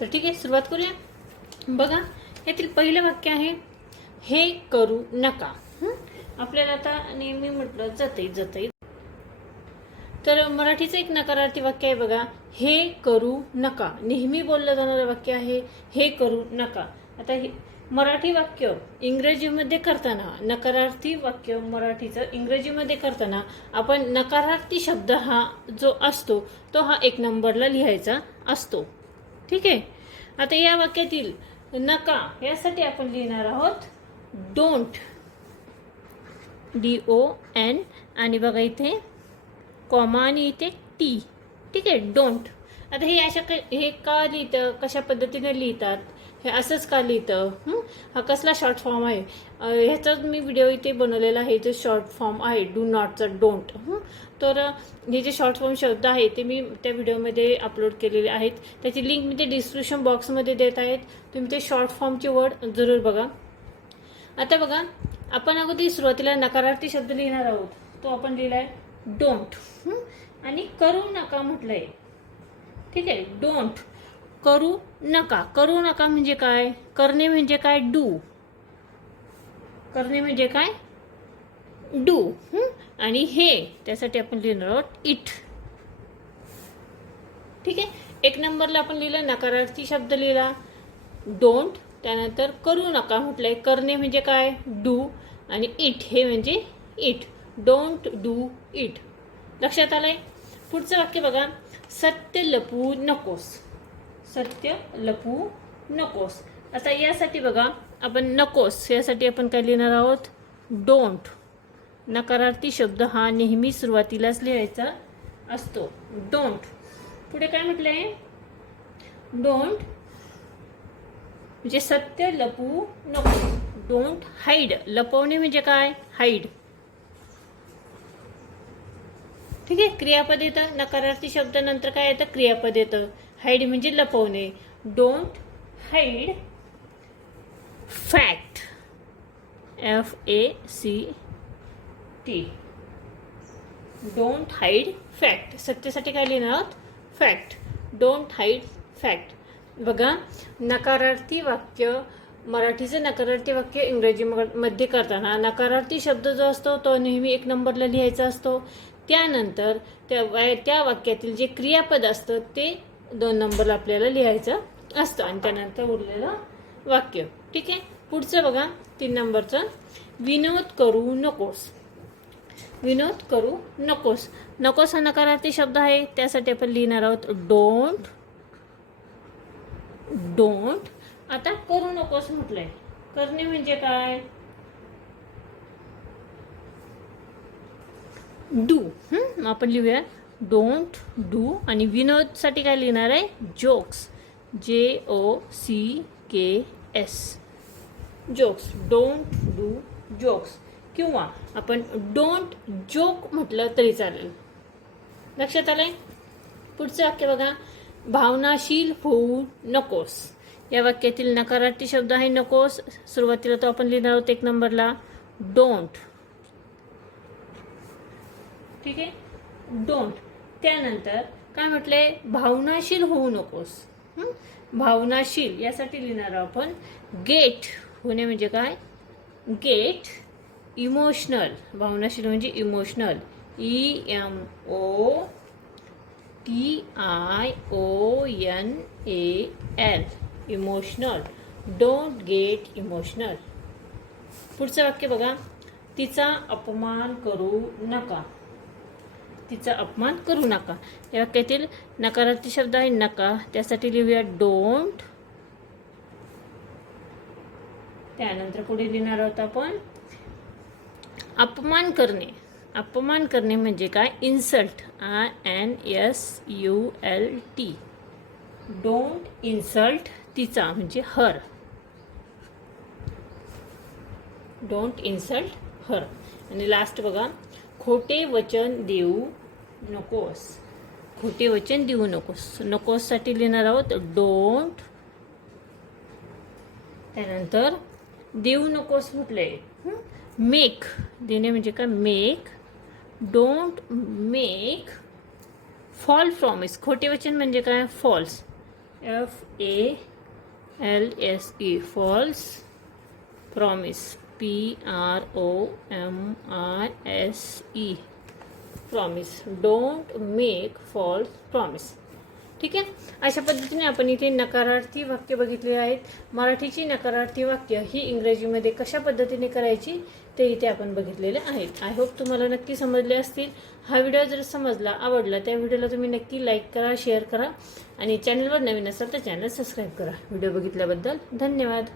तर ठीक आहे सुरुवात करूया. बघा यातील पहिलं वाक्य आहे हे करू नका. आपल्याला आता नेहमी म्हटलं जाते जाते तर मराठीचं एक नकारार्थी वाक्य आहे बघा हे करू नका. नेहमी बोललं जाणारं वाक्य आहे हे करू नका. आता हे मराठी वाक्य इंग्रजीमध्ये करताना नकारार्थी वाक्य मराठीचं इंग्रजीमध्ये करताना आपण नकारार्थी शब्द हा जो असतो तो हा एक नंबरला लिहायचा असतो. ठीक आहे? आता या वाक्यातील नका यासाठी आपण लिहिणार आहोत डोंट डी ओ एन आणि बघा इथे कॉमा आणि इथे टी ठीक आहे? डोंट आता हे अशा हे का लिहितं? कशा पद्धतीने लिहितात? हे असंच का लिहितं? हा? कसला शॉर्ट फॉर्म आहे? ह्याचाच मी व्हिडिओ इथे बनवलेला आहे. जो शॉर्ट फॉर्म आहे. डू नॉटचा डोंट तर हे जे शॉर्ट फॉर्म शब्द आहे ते मी त्या व्हिडिओमध्ये अपलोड केलेले आहेत. त्याची लिंक मी ते डिस्क्रिप्शन बॉक्समध्ये देत आहेत. तुम्ही ते शॉर्ट फॉर्मचे वर्ड जरूर बघा. आता बघा आपण अगोदर सुरुवातीला नकारार्थी शब्द लिहिणार आहोत. तो आपण लिहिला आहे डोंट आणि करू नका म्हटलंय. ठीक आहे? डोंट करू नका. करू नका म्हणजे काय? करणे म्हणजे काय? डू. करणे म्हणजे काय? डू. आणि हे. त्यासाठी आपण लिहिणार आहोत इट. ठीक आहे? एक नंबरला आपण लिहिलं नकारार्थी शब्द लिहिला. डोंट. त्यानंतर करू नका म्हटलंय. करणे म्हणजे काय? डू. आणि इट हे म्हणजे इट. Don't do it. लक्षात आलंय? पुढचं वाक्य बघा. सत्य लपू नकोस. सत्य लपू नकोस. आता यासाठी बघा आपण नकोस यासाठी आपण काय लिहिणार आहोत? डोंट नकारार्थी शब्द हा नेहमी सुरुवातीलाच लिहायचा असतो. डोंट पुढे काय म्हटलंय डोंट म्हणजे सत्य लपवू नको डोंट हाईड लपवणे म्हणजे काय? हाईड ठीक आहे? क्रियापद येतं. नकारार्थी शब्द नंतर काय येतं? क्रियापद येतं. हाईड म्हणजे लपवणे. Don't hide fact F A C T don't hide fact सत्यासाठी काय लिहिणार आहोत? फॅक्ट डोंट हाईड फॅक्ट बघा नकारार्थी वाक्य मराठीचं नकारार्थी वाक्य इंग्रजी मध्ये करताना नकारार्थी शब्द जो असतो तो नेहमी एक नंबरला लिहायचा असतो. त्यानंतर त्या त्या वाक्यातील जे क्रियापद असतं ते दोन नंबर आपल्याला लिहायचं असतं. आणि त्यानंतर उरलेलं वाक्य. ठीक आहे? पुढचं बघा तीन नंबरचं. विनोद करू नकोस. विनोद करू नकोस. नकोस हा नकारार्थी शब्द आहे. त्यासाठी आपण लिहिणार आहोत डोंट डोंट आता करू नकोस म्हटलंय. करणे म्हणजे काय? डू आपण लिहूया. डोंट डू आणि विनोदसाठी काय लिहिणार आहे? Jokes. J O C K S. Jokes. Don't do jokes. किंवा आपण डोंट जोक म्हटलं तरी चालेल. लक्षात आलंय? पुढचं वाक्य बघा. भावनाशील होऊ नकोस. या वाक्यातील नकारार्थी शब्द आहे नकोस. सुरुवातीला तो आपण लिहिणार आहोत एक नंबरला. डोंट. ठीक आहे? डोंट त्यानंतर काय म्हटलंय? भावनाशील होऊ नकोस. भावनाशील यासाठी लिहिणार आपण गेट होणे म्हणजे काय? गेट इमोशनल भावनाशील म्हणजे emotional E M O T I O N A L emotional don't get emotional पुढचं वाक्य बघा. तिचा अपमान करू नका. तिचा अपमान करू नका. या वाक्यातील नकारार्थी शब्द आहे नका. त्यासाठी लिहूया डोंट त्यानंतर पुढे लिहिणार आहोत आपण अपमान करणे. अपमान करणे म्हणजे काय? Insult I N S U L T don't insult तिचा म्हणजे हर डोंट इन्सल्ट हर आणि लास्ट बघा. खोटे वचन देऊ नकोस. खोटे वचन देऊ नकोस. नकोससाठी लिहिणार आहोत डोंट त्यानंतर देऊ नकोस म्हटलंय मेक देणे म्हणजे काय? Make don't make false promise खोटे वचन म्हणजे काय? False F A L S E false promise P R O M I S E promise don't make false promise ठीक आहे? अशा पद्धतीने आपण इथे नकारार्थी वाक्य बघितले आहेत. मराठीची नकारार्थी वाक्य ही इंग्रजीमध्ये कशा पद्धतीने करायची ते इथे आपण बघितलेले आहेत. आय होप तुम्हाला नक्की समजले असतील. हा व्हिडिओ जर समजला आवडला त्या व्हिडिओला तुम्ही नक्की लाईक करा शेअर करा आणि चॅनलवर नवीन असाल तर चॅनल सबस्क्राईब करा. व्हिडिओ बघितल्याबद्दल धन्यवाद.